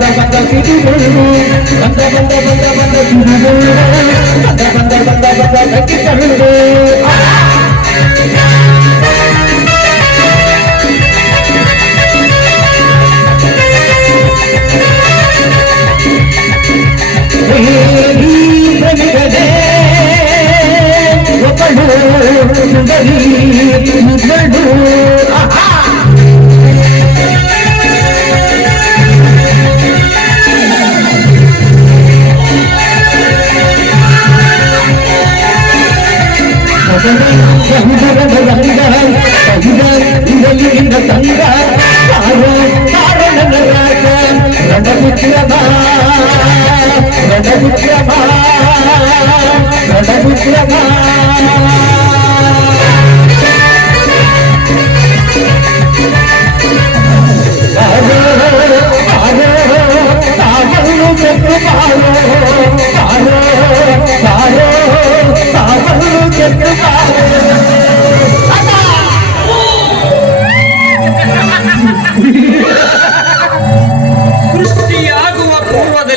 బంద బంద తిరుగుడు బంద బంద బంద బంద తిరుగుడు బంద బంద బంద బంద తిరుగుడు ఒకడు సుందరి இந்த தந்தார் காரணம் நடக்க நடக்கிற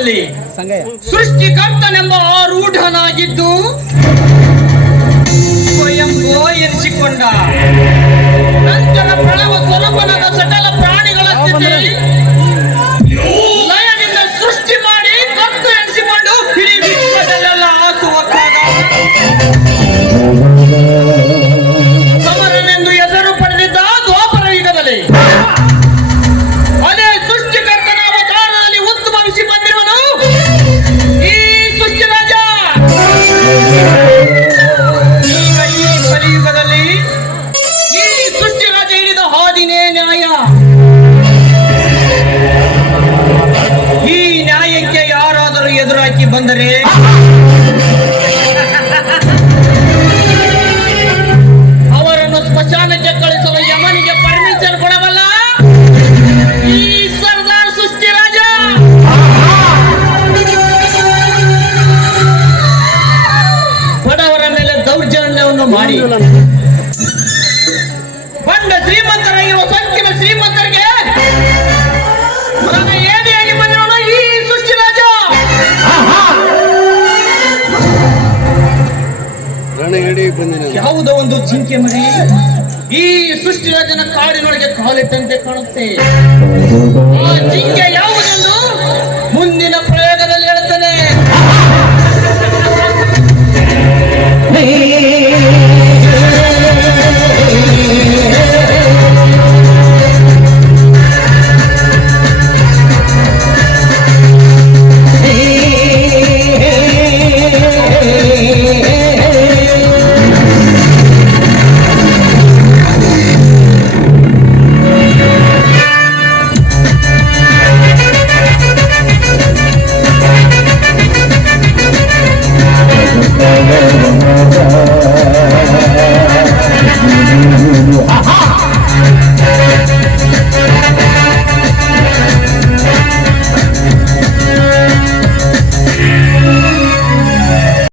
ಪೂರ್ವದಲ್ಲಿ ಸೃಷ್ಟಿಕರ್ತನೆಂಬ ಆರೂಢನಾಗಿದ್ದು ಸ್ವಯಂ ಎನಿಸಿಕೊಂಡ. ಎದುರಾಕಿ ಬಂದರೆ? ಅವರನ್ನು ಸ್ಮಶಾನಕ್ಕೆ ಕಳಿಸಲು ಯಮನಿಗೆ ಪರ್ಮಿಷನ್ ಕೊಡಬಲ್ಲ? ಈ ಸರ್ದಾರ್ ಬಡವರ ಮೇಲೆ ದೌರ್ಜನ್ಯವನ್ನು ಮಾಡಿ. ಯಾವುದೋ ಒಂದು ಜಿಂಕೆ ಮರಿ. ಈ ಸೃಷ್ಟಿ ರಾಜನ ಕಾಡಿನೊಳಗೆ ಕಾಲಿಟ್ಟಂತೆ ಕಾಣುತ್ತೆ. ಆ ಜಿಂಕೆ